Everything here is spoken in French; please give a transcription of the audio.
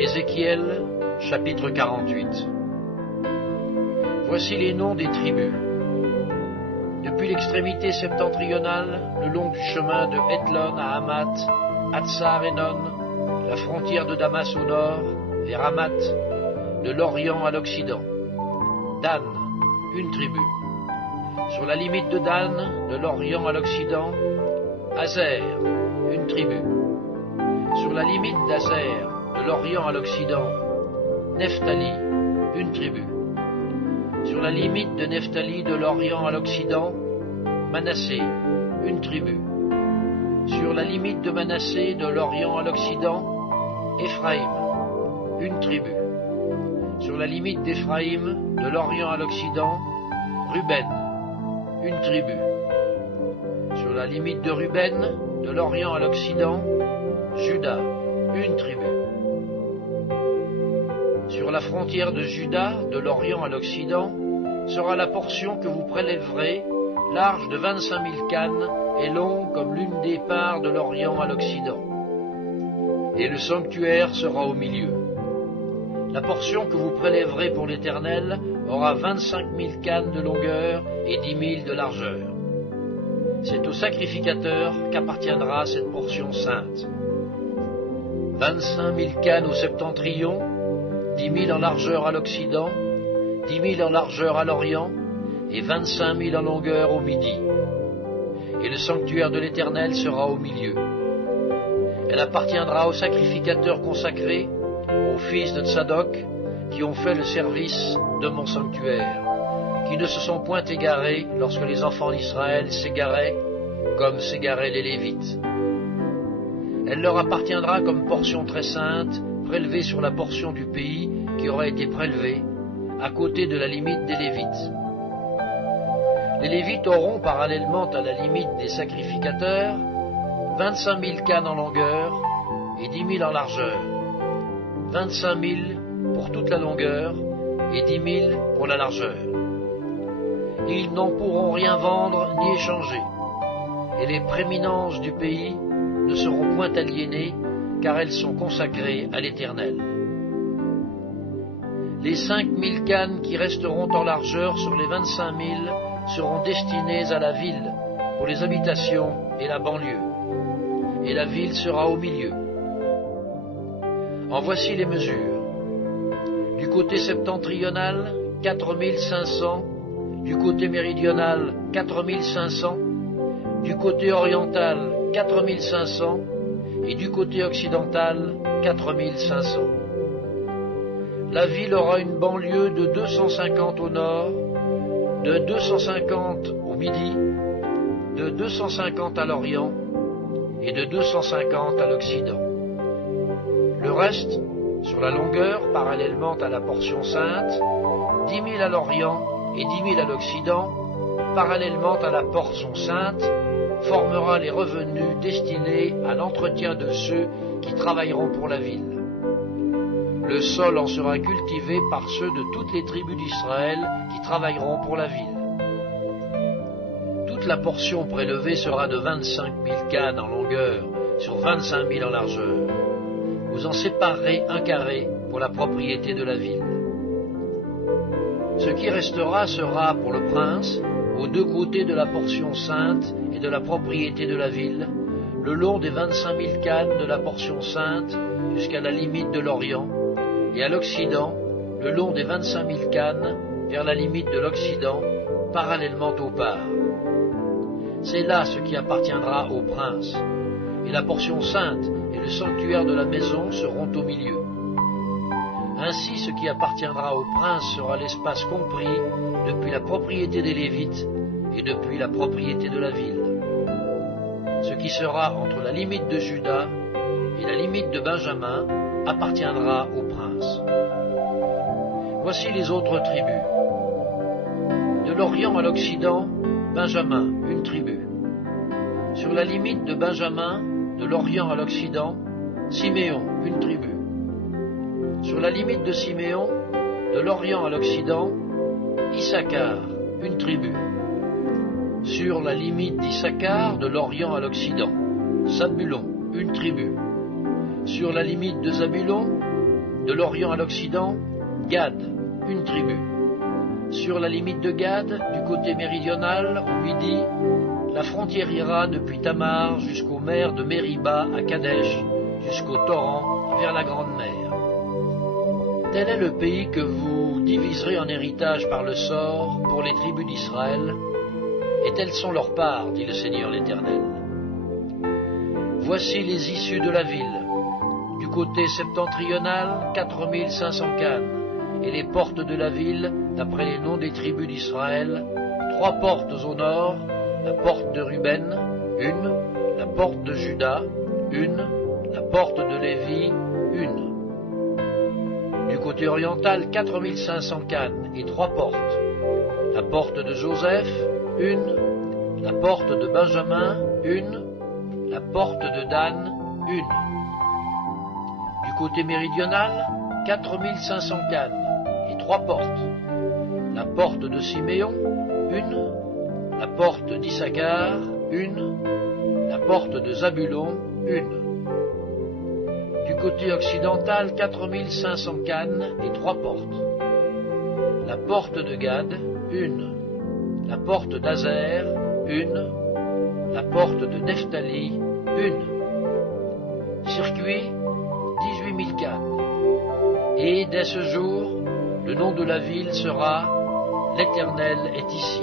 Ézéchiel, chapitre 48. Voici les noms des tribus. Depuis l'extrémité septentrionale, le long du chemin de Hétlon à Hamath, Hatsar-Enon, la frontière de Damas au nord, vers Hamath, de l'Orient à l'Occident. Dan, une tribu. Sur la limite de Dan, de l'Orient à l'Occident, Azer, une tribu. Sur la limite d'Azer, de l'Orient à l'Occident, Nephtali, une tribu. Sur la limite de Nephtali, de l'Orient à l'Occident, Manassé, une tribu. Sur la limite de Manassé, de l'Orient à l'Occident, Éphraïm, une tribu. Sur la limite d'Éphraïm, de l'Orient à l'Occident, Ruben, une tribu. Sur la limite de Ruben, de l'Orient à l'Occident, Juda, une tribu. Sur la frontière de Juda, de l'Orient à l'Occident, sera la portion que vous prélèverez, large de 25 000 cannes et longue comme l'une des parts de l'Orient à l'Occident. Et le sanctuaire sera au milieu. La portion que vous prélèverez pour l'Éternel aura 25 000 cannes de longueur et 10 000 de largeur. C'est au sacrificateur qu'appartiendra cette portion sainte. 25 000 cannes au septentrion, 10 000 en largeur à l'Occident, 10 000 en largeur à l'Orient, et 25 000 en longueur au midi. Et le sanctuaire de l'Éternel sera au milieu. Elle appartiendra aux sacrificateurs consacrés, aux fils de Tsadok, qui ont fait le service de mon sanctuaire, qui ne se sont point égarés lorsque les enfants d'Israël s'égaraient, comme s'égaraient les Lévites. Elle leur appartiendra comme portion très sainte, prélevée sur la portion du pays qui aura été prélevée, à côté de la limite des Lévites. Les Lévites auront, parallèlement à la limite des sacrificateurs, 25 000 cannes en longueur et 10 000 en largeur, 25 000 pour toute la longueur et 10 000 pour la largeur. Ils n'en pourront rien vendre ni échanger, et les prééminences du pays ne seront point aliénées, car elles sont consacrées à l'Éternel. Les 5 000 cannes qui resteront en largeur sur les 25 000 seront destinées à la ville, pour les habitations et la banlieue, et la ville sera au milieu. En voici les mesures. Du côté septentrional, 4 500, du côté méridional, 4 500, du côté oriental, 4 500, et du côté occidental, 4 500. La ville aura une banlieue de 250 au nord, de 250 au midi, de 250 à l'orient et de 250 à l'occident. Le reste, sur la longueur, parallèlement à la portion sainte, 10 000 à l'orient et 10 000 à l'occident, parallèlement à la portion sainte, formera les revenus destinés à l'entretien de ceux qui travailleront pour la ville. Le sol en sera cultivé par ceux de toutes les tribus d'Israël qui travailleront pour la ville. Toute la portion prélevée sera de 25 000 cannes en longueur sur 25 000 en largeur. Vous en séparerez un carré pour la propriété de la ville. Ce qui restera sera pour le prince, aux deux côtés de la portion sainte et de la propriété de la ville, le long des 25 000 cannes de la portion sainte jusqu'à la limite de l'Orient, et à l'Occident, le long des 25 000 cannes vers la limite de l'Occident, parallèlement aux parts. C'est là ce qui appartiendra au prince, et la portion sainte et le sanctuaire de la maison seront au milieu. Ainsi, ce qui appartiendra au prince sera l'espace compris depuis la propriété des Lévites et depuis la propriété de la ville. Ce qui sera entre la limite de Juda et la limite de Benjamin appartiendra au prince. Voici les autres tribus. De l'Orient à l'Occident, Benjamin, une tribu. Sur la limite de Benjamin, de l'Orient à l'Occident, Siméon, une tribu. Sur la limite de Siméon, de l'Orient à l'Occident, Issachar, une tribu. Sur la limite d'Issachar, de l'Orient à l'Occident, Zabulon, une tribu. Sur la limite de Zabulon, De l'Orient à l'Occident, Gad, une tribu. Sur la limite de Gad, du côté méridional, au midi, la frontière ira depuis Tamar jusqu'aux mers de Mériba à Kadesh, jusqu'au torrent vers la Grande Mer. Tel est le pays que vous diviserez en héritage par le sort pour les tribus d'Israël, et telles sont leurs parts, dit le Seigneur l'Éternel. Voici les issues de la ville. Du côté septentrional, 4500 cannes, et les portes de la ville, d'après les noms des tribus d'Israël, 3 portes au nord, la porte de Ruben, une, la porte de Juda, une, la porte de Lévi, une. Du côté oriental, 4500 cannes et 3 portes. La porte de Joseph, une, la porte de Benjamin, une, la porte de Dan, une. Du côté méridional, 4500 cannes et 3 portes. La porte de Siméon, une, la porte d'Issachar, une, la porte de Zabulon, une. Du côté occidental, 4500 cannes et 3 portes. La porte de Gad, une. La porte d'Azer, une. La porte de Nephtali, une. Circuit, 18 000 cannes. Et dès ce jour, le nom de la ville sera « L'Éternel est ici ».